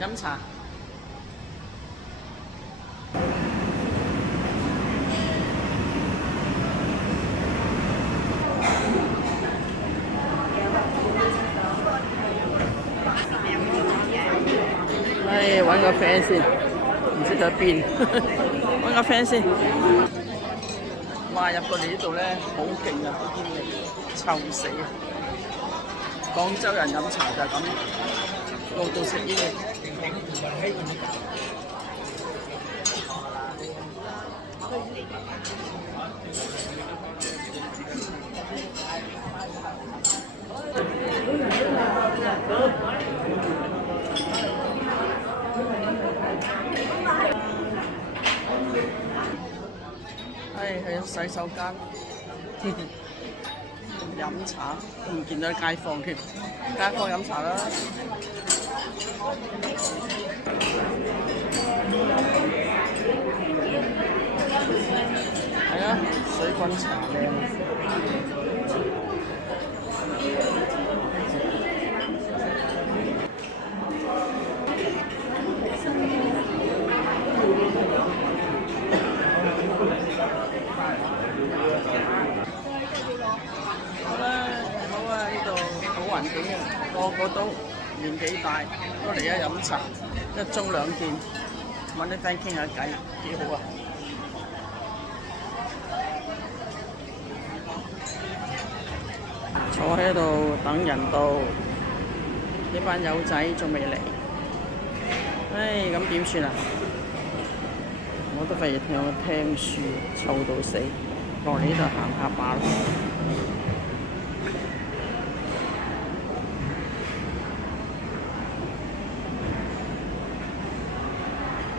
飲茶。唉，揾個 friend 先，唔知佢喺邊，揾個 friend 先。哇！入到嚟呢度咧，好勁啊！啲煙味，臭死啊！廣州人飲茶就係咁，路度食煙。唉，去洗手間飲茶，都唔見到街坊添。街坊飲茶啦。係啊，水滾茶咧。好啦，好啊，呢度好環境啊，個個都年紀大，都嚟一飲茶，一盅兩件，揾啲 friend 傾下偈，幾好啊！坐喺度等人到，呢班友仔仲未嚟，唉，咁點算啊？我都費事聽書，臭到死，落嚟呢度行下馬路。